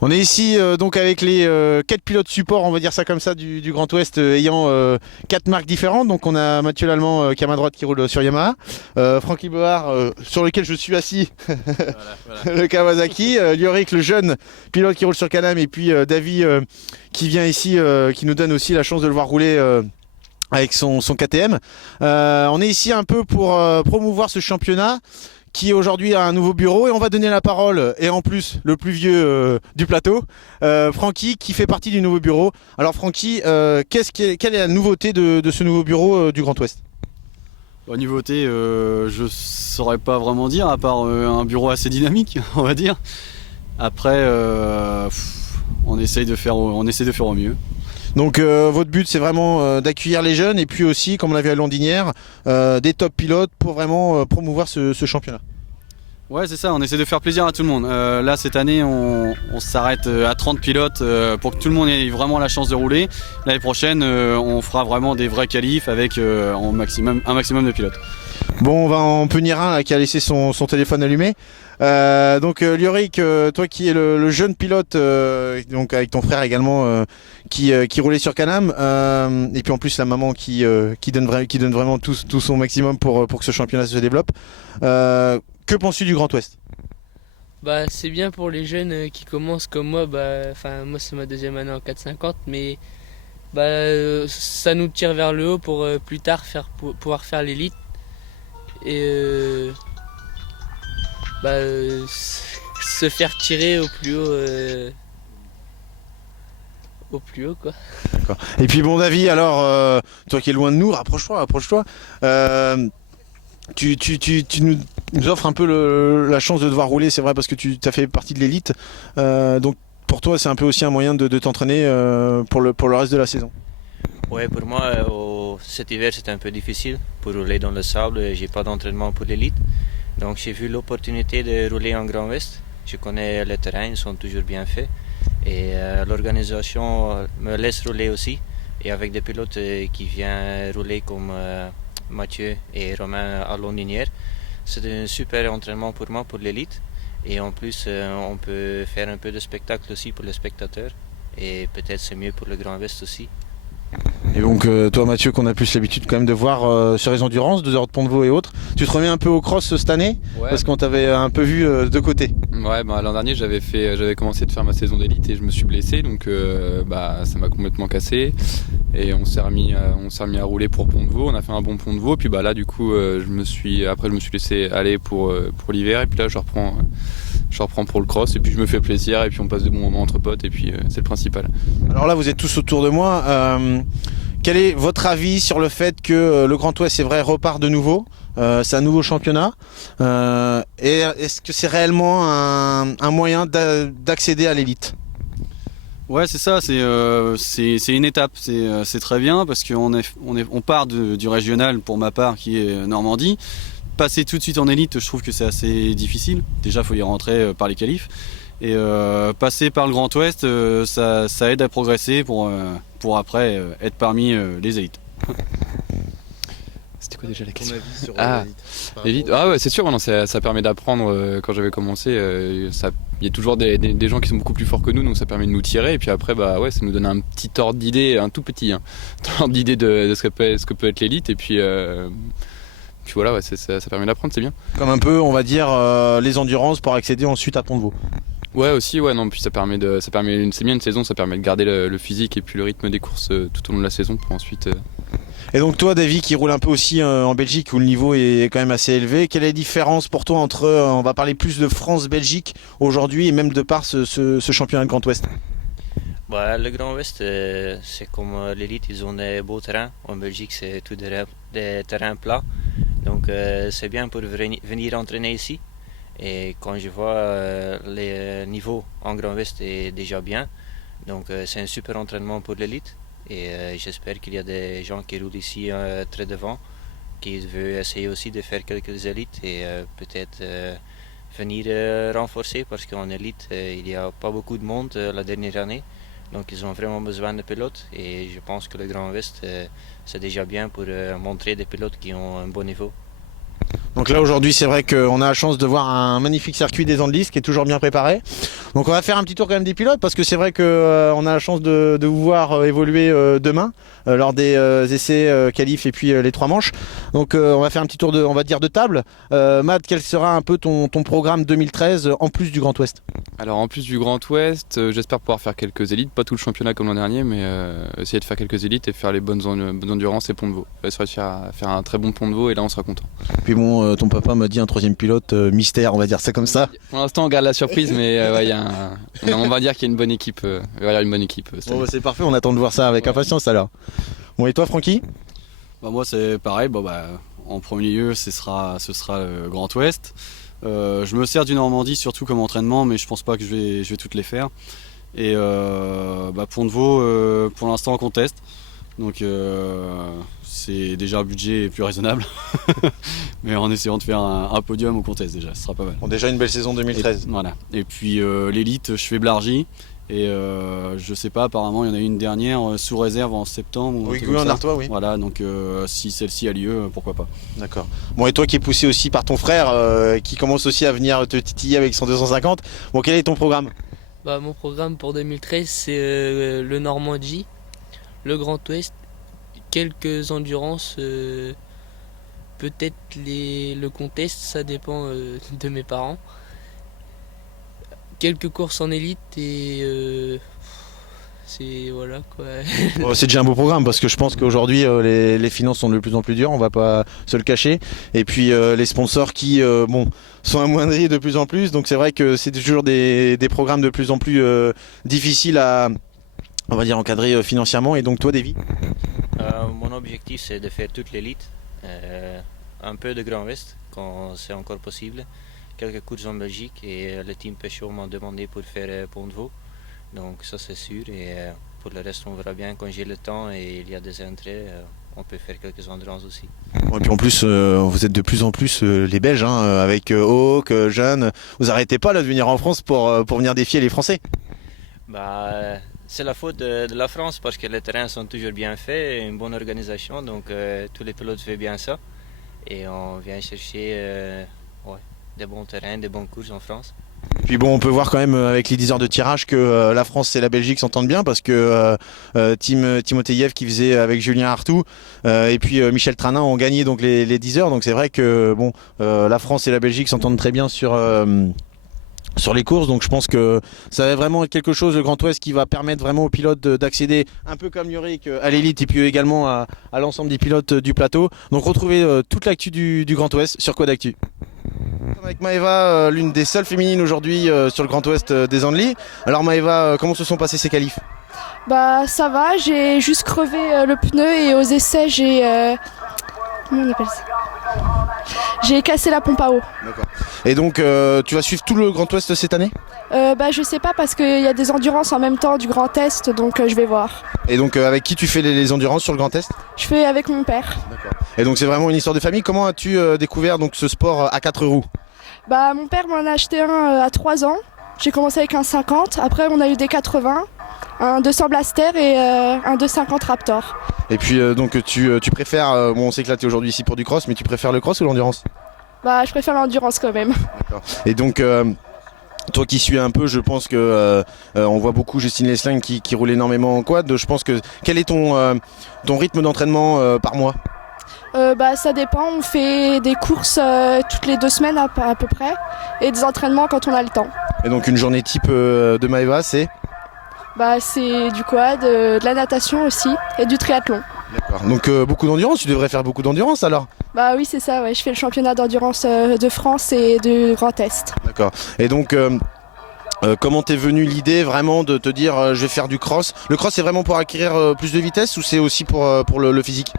On est ici donc avec les 4 pilotes support, on va dire ça comme ça, du Grand Ouest ayant 4 marques différentes. Donc on a Mathieu Lallemand qui est à ma droite qui roule sur Yamaha, Francky Bohard sur lequel je suis assis, le Kawasaki, Lioric le jeune pilote qui roule sur Can-Am et puis Davy qui vient ici, qui nous donne aussi la chance de le voir rouler avec son KTM. On est ici un peu pour promouvoir ce championnat qui aujourd'hui a un nouveau bureau et on va donner la parole, et en plus le plus vieux du plateau, Francky qui fait partie du nouveau bureau. Alors Francky, quelle est la nouveauté de ce nouveau bureau du Grand Ouest? Nouveauté, je saurais pas vraiment dire, à part un bureau assez dynamique, on va dire. Après, on essaie de faire au mieux. Donc votre but c'est vraiment d'accueillir les jeunes et puis aussi, comme on l'a vu à Londinière, des top pilotes pour vraiment promouvoir ce championnat. Ouais, c'est ça, on essaie de faire plaisir à tout le monde. Là, cette année, on s'arrête à 30 pilotes pour que tout le monde ait vraiment la chance de rouler. L'année prochaine, on fera vraiment des vrais qualifs avec un maximum de pilotes. Bon, on va en punir un là, qui a laissé son téléphone allumé. Donc Lioric, toi qui es le jeune pilote, donc avec ton frère également, qui roulait sur Can-Am, et puis en plus la maman qui donne vraiment tout son maximum pour que ce championnat se développe. Que penses-tu du Grand Ouest? Bah, c'est bien pour les jeunes qui commencent comme moi. Moi c'est ma deuxième année en 450, mais ça nous tire vers le haut pour plus tard pouvoir faire l'élite et se faire tirer au plus haut quoi. D'accord. Et puis bon Davy, alors toi qui es loin de nous, rapproche-toi. Tu nous offres un peu la chance de devoir rouler, c'est vrai, parce que tu as fait partie de l'élite. Donc pour toi, c'est un peu aussi un moyen de t'entraîner pour le reste de la saison. Ouais, pour moi, cet hiver, c'était un peu difficile pour rouler dans le sable. J'ai pas d'entraînement pour l'élite. Donc j'ai vu l'opportunité de rouler en Grand Ouest. Je connais les terrains, ils sont toujours bien faits. Et l'organisation me laisse rouler aussi. Et avec des pilotes qui viennent rouler comme Mathieu et Romain à Londinière. C'est un super entraînement pour moi, pour l'élite. Et en plus, on peut faire un peu de spectacle aussi pour les spectateurs. Et peut-être c'est mieux pour le Grand Ouest aussi. Et donc toi Mathieu, qu'on a plus l'habitude quand même de voir sur les endurances, 2 heures de Pont-de-Vaux et autres, tu te remets un peu au cross cette année? Ouais. Parce qu'on t'avait un peu vu de côté. Ouais, l'an dernier j'avais commencé de faire ma saison d'élite et je me suis blessé, donc ça m'a complètement cassé et on s'est remis à rouler pour Pont-de-Vaux. On a fait un bon Pont-de-Vaux, puis là du coup je me suis laissé aller pour l'hiver, et puis là je reprends pour le cross, et puis je me fais plaisir, et puis on passe de bons moments entre potes, et puis c'est le principal. Alors là vous êtes tous autour de moi. Quel est votre avis sur le fait que le Grand Ouest, c'est vrai, repart de nouveau? C'est un nouveau championnat. Et est-ce que c'est réellement un moyen d'accéder à l'élite? Ouais, c'est ça, c'est une étape, c'est très bien parce qu'on part du régional pour ma part qui est Normandie. Passer tout de suite en élite, je trouve que c'est assez difficile. Déjà, il faut y rentrer par les qualifs. Et passer par le Grand Ouest, ça aide à progresser pour après être parmi les élites. C'était quoi déjà la question? Ton avis sur l'élite. Ah ouais, c'est sûr, non, ça permet d'apprendre. Quand j'avais commencé, il y a toujours des gens qui sont beaucoup plus forts que nous, donc ça permet de nous tirer, et puis après ça nous donne un petit ordre d'idée, un tout petit ordre d'idée de ce que peut être l'élite, et puis voilà, ouais, ça permet d'apprendre, c'est bien. Comme un peu, on va dire, les endurances pour accéder ensuite à Pont-de-Vaux. Ouais, aussi, ouais, non, puis c'est bien une saison, ça permet de garder le physique et puis le rythme des courses tout au long de la saison pour ensuite. Et donc toi, Davy, qui roule un peu aussi en Belgique où le niveau est quand même assez élevé, quelle est la différence pour toi entre, on va parler plus de France-Belgique aujourd'hui et même de par ce championnat de Grand Ouest? Le Grand Ouest, c'est comme l'élite, ils ont des beaux terrains. En Belgique, c'est tout des terrains plats. Donc c'est bien pour venir entraîner ici. Et quand je vois les niveaux en Grand Ouest est déjà bien, donc c'est un super entraînement pour l'élite. Et j'espère qu'il y a des gens qui roulent ici très devant, qui veulent essayer aussi de faire quelques élites et peut-être venir renforcer, parce qu'en élite, il n'y a pas beaucoup de monde la dernière année. Donc ils ont vraiment besoin de pilotes, et je pense que le Grand Ouest, c'est déjà bien pour montrer des pilotes qui ont un bon niveau. Donc là aujourd'hui c'est vrai qu'on a la chance de voir un magnifique circuit des Andelys qui est toujours bien préparé. Donc on va faire un petit tour quand même des pilotes parce que c'est vrai qu'on a la chance de vous voir évoluer demain lors des essais qualifs et puis les 3 manches. Donc on va faire un petit tour on va dire de table. Matt, quel sera un peu ton programme 2013 en plus du Grand Ouest? Alors en plus du Grand Ouest, j'espère pouvoir faire quelques élites, pas tout le championnat comme l'an dernier, mais essayer de faire quelques élites et faire les bonnes endurances et ponts de veau. On va se réussir à faire un très bon pont de veau et là on sera content. Puis bon, ton papa m'a dit un 3e pilote mystère, on va dire ça comme ça. Pour l'instant on garde la surprise, mais ouais, on va dire qu'il y a une bonne équipe. Il va y avoir une bonne équipe. Bon, c'est parfait, on attend de voir ça avec impatience alors. Bon, et toi Francky? Moi c'est pareil, en premier lieu ce sera le Grand Ouest. Je me sers du Normandie surtout comme entraînement, mais je pense pas que je vais toutes les faire. Et Pont de Veau, pour l'instant on conteste. Donc c'est déjà un budget plus raisonnable. Mais en essayant de faire un podium au contest déjà, ce sera pas mal. Bon, déjà une belle saison 2013. Voilà. Et puis l'élite, je fais Blargy. Et je sais pas, apparemment il y en a une dernière sous réserve en septembre. Oui, en Artois, oui. Voilà, donc si celle-ci a lieu, pourquoi pas. D'accord. Bon, et toi qui es poussé aussi par ton frère, qui commence aussi à venir te titiller avec son 250, bon, quel est ton programme? Mon programme pour 2013, c'est le Normandie, le Grand Ouest, quelques endurances, peut-être le contest, ça dépend de mes parents. Quelques courses en élite et c'est voilà quoi. Bon, c'est déjà un beau programme parce que je pense qu'aujourd'hui les finances sont de plus en plus dures, on va pas se le cacher. Et puis les sponsors qui sont amoindris de plus en plus, donc c'est vrai que c'est toujours des programmes de plus en plus difficiles à, on va dire, encadrer financièrement. Et donc toi Davy? Mon objectif c'est de faire toute l'élite, un peu de Grand Ouest quand c'est encore possible. Quelques courses en Belgique et le team Peugeot m'a demandé pour faire Pont de Veau, donc ça c'est sûr, et pour le reste on verra bien quand j'ai le temps et il y a des entrées, on peut faire quelques endurances aussi. Et puis en plus vous êtes de plus en plus les Belges avec Hawk, Jeanne, vous arrêtez pas là de venir en France pour venir défier les Français? C'est la faute de la France parce que les terrains sont toujours bien faits, une bonne organisation, donc tous les pilotes font bien ça et on vient chercher des bons terrains, des bonnes courses en France. Puis bon, on peut voir quand même avec les 10 heures de tirage que la France et la Belgique s'entendent bien parce que Timoteyev qui faisait avec Julien Artout et puis Michel Tranin ont gagné donc les 10 heures. Donc c'est vrai que la France et la Belgique s'entendent très bien sur les courses. Donc je pense que ça va vraiment être quelque chose, le Grand Ouest, qui va permettre vraiment aux pilotes d'accéder un peu comme Yorick à l'élite et puis également à l'ensemble des pilotes du plateau. Donc retrouvez toute l'actu du Grand Ouest sur Quad Actu. Avec Maëva, l'une des seules féminines aujourd'hui sur le Grand Ouest des Andelys. Alors Maëva, comment se sont passés ces qualifs? Ça va, j'ai juste crevé le pneu et aux essais comment on appelle ça? J'ai cassé la pompe à eau. D'accord. Et donc tu vas suivre tout le Grand Ouest cette année? Je sais pas parce qu'il y a des endurances en même temps du Grand Est, donc je vais voir. Et donc avec qui tu fais les endurances sur le Grand Est? Je fais avec mon père. D'accord. Et donc c'est vraiment une histoire de famille. Comment as-tu découvert donc ce sport à 4 roues? Mon père m'en a acheté un à 3 ans. J'ai commencé avec un 50, après on a eu des 80, un 200 Blaster et un 250 Raptor. Et puis donc tu préfères, on sait que là tu es aujourd'hui ici pour du cross, mais tu préfères le cross ou l'endurance? Je préfère l'endurance quand même. D'accord. Et donc toi qui suis un peu, je pense que on voit beaucoup Justine Lesling qui roule énormément en quad. Je pense que quel est ton rythme d'entraînement par mois? Ça dépend, on fait des courses toutes les 2 semaines à peu près et des entraînements quand on a le temps. Et donc une journée type de Maëva, c'est? C'est du quad, de la natation aussi et du triathlon. D'accord. Donc beaucoup d'endurance, tu devrais faire beaucoup d'endurance alors? Oui c'est ça, ouais. Je fais le championnat d'endurance de France et de Grand Est. D'accord. Et donc comment t'es venue l'idée vraiment de te dire je vais faire du cross? Le cross c'est vraiment pour acquérir plus de vitesse ou c'est aussi pour le physique?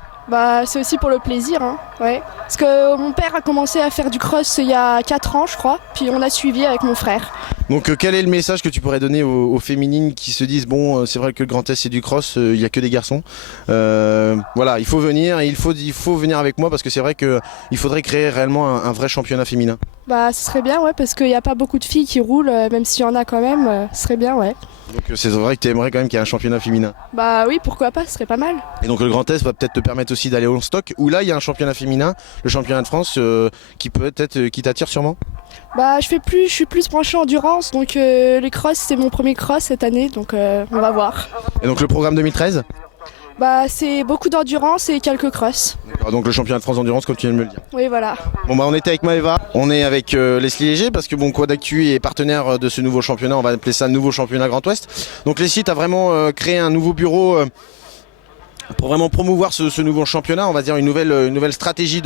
C'est aussi pour le plaisir, ouais. Parce que mon père a commencé à faire du cross il y a 4 ans je crois, puis on a suivi avec mon frère. Donc quel est le message que tu pourrais donner aux féminines qui se disent c'est vrai que le Grand Est c'est du cross, il n'y a que des garçons. Voilà, il faut venir et il faut venir avec moi parce que c'est vrai qu'il faudrait créer réellement un vrai championnat féminin. Bah, ce serait bien, ouais, parce qu'il n'y a pas beaucoup de filles qui roulent, même s'il y en a quand même, ce serait bien, ouais. Donc c'est vrai que tu aimerais quand même qu'il y ait un championnat féminin. Bah oui, pourquoi pas, ce serait pas mal. Et donc le Grand Est va peut-être te permettre aussi d'aller au stock, où là il y a un championnat féminin, le championnat de France, qui t'attire sûrement. Bah, je suis plus branchée endurance, donc les crosses, c'est mon premier cross cette année, donc on va voir. Et donc le programme 2013 ? Bah, c'est beaucoup d'endurance et quelques crosses. D'accord, donc le championnat de France d'endurance comme tu viens de me le dire. Oui, voilà. Bon bah on était avec Maëva, on est avec Leslie Léger parce que bon Quad Actu est partenaire de ce nouveau championnat, on va appeler ça nouveau championnat Grand Ouest. Donc Leslie, tu as vraiment créé un nouveau bureau pour vraiment promouvoir ce nouveau championnat, on va dire une nouvelle stratégie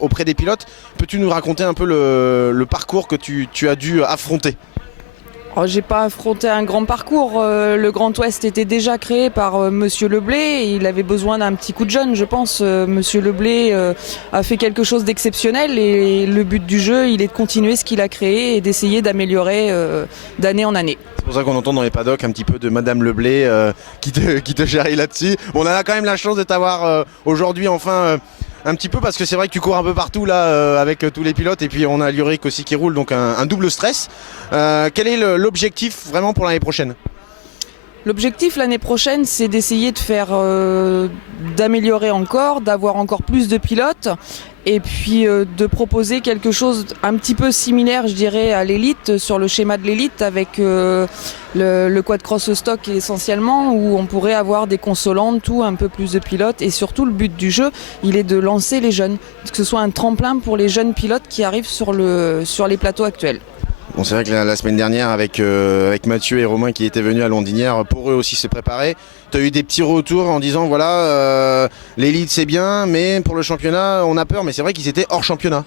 auprès des pilotes. Peux-tu nous raconter un peu le parcours que tu as dû affronter ? Alors, j'ai pas affronté un grand parcours. Le Grand Ouest était déjà créé par Monsieur Leblé. Il avait besoin d'un petit coup de jeune, je pense. Monsieur Leblé a fait quelque chose d'exceptionnel et le but du jeu, il est de continuer ce qu'il a créé et d'essayer d'améliorer d'année en année. C'est pour ça qu'on entend dans les paddocks un petit peu de Madame Leblé qui te chérit là-dessus. Bon, on a quand même la chance de t'avoir aujourd'hui enfin un petit peu parce que c'est vrai que tu cours un peu partout là avec tous les pilotes et puis on a Lyric aussi qui roule, donc un double stress. Quel est l'objectif vraiment pour l'année prochaine ? L'objectif l'année prochaine, c'est d'essayer de faire, d'améliorer encore, d'avoir encore plus de pilotes et puis de proposer quelque chose un petit peu similaire, je dirais, à l'élite, sur le schéma de l'élite avec le quad cross stock essentiellement, où on pourrait avoir des consolantes, tout, un peu plus de pilotes et surtout le but du jeu, il est de lancer les jeunes, que ce soit un tremplin pour les jeunes pilotes qui arrivent sur les plateaux actuels. Bon, c'est vrai que la semaine dernière avec Mathieu et Romain qui étaient venus à Londinière, pour eux aussi se préparer, tu as eu des petits retours en disant voilà l'élite c'est bien mais pour le championnat on a peur, mais c'est vrai qu'ils étaient hors championnat.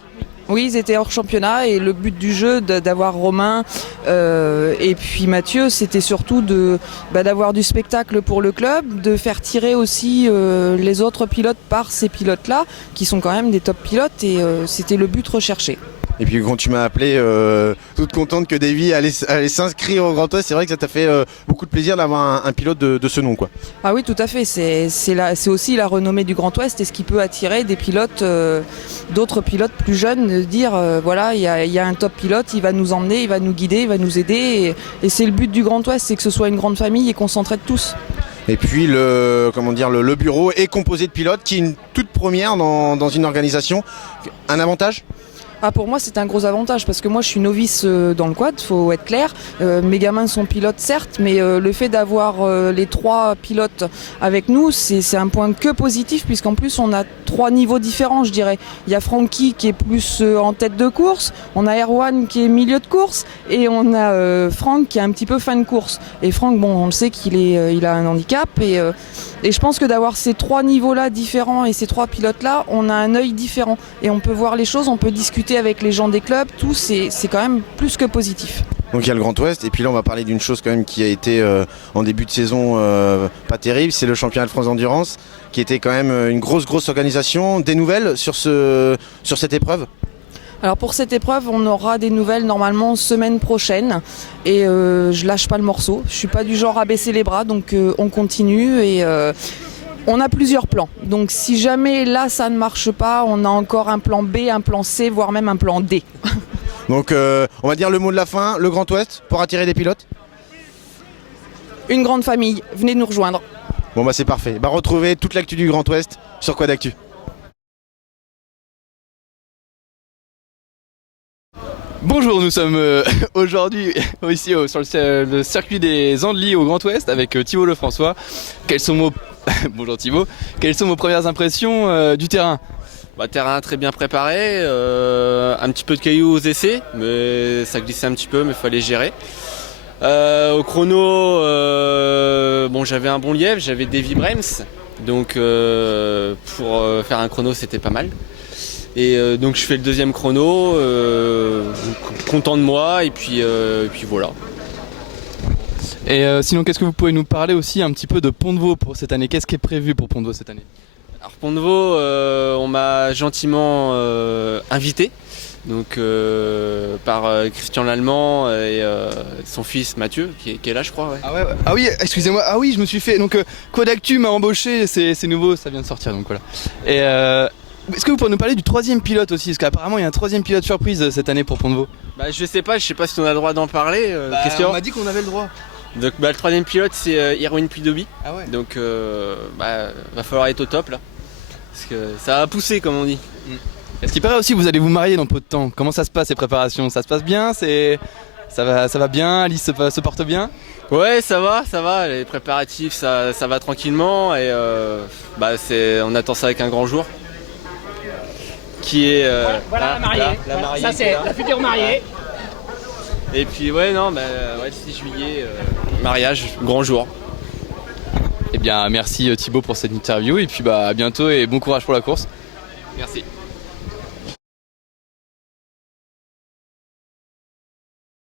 Oui, ils étaient hors championnat et le but du jeu d'avoir Romain et puis Mathieu, c'était surtout d'avoir du spectacle pour le club, de faire tirer aussi les autres pilotes par ces pilotes-là qui sont quand même des top pilotes et c'était le but recherché. Et puis quand tu m'as appelé toute contente que Davy allait s'inscrire au Grand Ouest, c'est vrai que ça t'a fait beaucoup de plaisir d'avoir un pilote de ce nom, quoi. Ah oui, tout à fait, c'est aussi la renommée du Grand Ouest et ce qui peut attirer des pilotes, d'autres pilotes plus jeunes, de dire voilà, il y a un top pilote, il va nous emmener, il va nous guider, il va nous aider et c'est le but du Grand Ouest, c'est que ce soit une grande famille et qu'on s'entraide tous. Et puis le bureau est composé de pilotes, qui est une toute première dans une organisation. Un avantage ? Ah, pour moi, c'est un gros avantage parce que moi, je suis novice dans le quad, faut être clair. Mes gamins sont pilotes, certes, mais le fait d'avoir les 3 pilotes avec nous, c'est un point que positif puisqu'en plus, on a 3 niveaux différents, je dirais. Il y a Francky qui est plus en tête de course, on a Erwan qui est milieu de course et on a Franck qui est un petit peu fin de course. Et Franck, bon, on le sait il a un handicap et je pense que d'avoir ces 3 niveaux-là différents et ces 3 pilotes-là, on a un œil différent et on peut voir les choses, on peut discuter avec les gens des clubs, tout, c'est quand même plus que positif. Donc il y a le Grand Ouest et puis là on va parler d'une chose quand même qui a été en début de saison pas terrible, c'est le championnat de France d'endurance qui était quand même une grosse organisation. Des nouvelles sur cette épreuve ? Alors pour cette épreuve, on aura des nouvelles normalement semaine prochaine et je lâche pas le morceau. Je suis pas du genre à baisser les bras, donc on continue et on a plusieurs plans. Donc si jamais là ça ne marche pas, on a encore un plan B, un plan C, voire même un plan D. Donc on va dire le mot de la fin, le Grand Ouest pour attirer des pilotes ? Une grande famille, venez nous rejoindre. Bon bah c'est parfait. Bah retrouvez toute l'actu du Grand Ouest sur Quad Actu. Bonjour, nous sommes aujourd'hui ici sur le circuit des Andelys au Grand Ouest avec Thibaut Lefrançois. Bonjour Thibaut, quelles sont vos premières impressions du terrain ? Terrain très bien préparé, un petit peu de cailloux aux essais, mais ça glissait un petit peu, mais il fallait gérer. Au chrono, j'avais un bon lièvre, j'avais Davy Brems, donc pour faire un chrono c'était pas mal. Et donc je fais le deuxième chrono, content de moi, et puis voilà. Et sinon, qu'est-ce que vous pouvez nous parler aussi un petit peu de Pont-de-Vaux pour cette année ? Qu'est-ce qui est prévu pour Pont-de-Vaux cette année ? Alors Pont-de-Vaux, on m'a gentiment invité, donc par Christian Lallemand et son fils Mathieu, qui est là je crois. Ouais. Ah oui, excusez-moi, ah oui, je me suis fait, donc Quad Actu m'a embauché, c'est nouveau, ça vient de sortir, donc voilà. Et Est-ce que vous pouvez nous parler du 3e pilote aussi? Parce qu'apparemment il y a un 3e pilote surprise cette année pour Pont-de-Vaux. Bah, je sais pas si on a le droit d'en parler. Question. On m'a dit qu'on avait le droit. Donc le 3e pilote c'est Irwin Puidobi. Ah ouais. Donc va falloir être au top là. Parce que ça va pousser comme on dit. Est-ce qu'il paraît aussi que vous allez vous marier dans peu de temps? Comment ça se passe ces préparations? Ça se passe bien? Ça va bien? Alice se porte bien? Ouais, ça va, les préparatifs ça va tranquillement et on attend ça avec un grand jour. Qui est voilà la mariée. La mariée. Ça c'est la future mariée. Et puis 6 juillet, mariage, grand jour. Eh bien merci Thibaut pour cette interview et puis à bientôt et bon courage pour la course. Merci.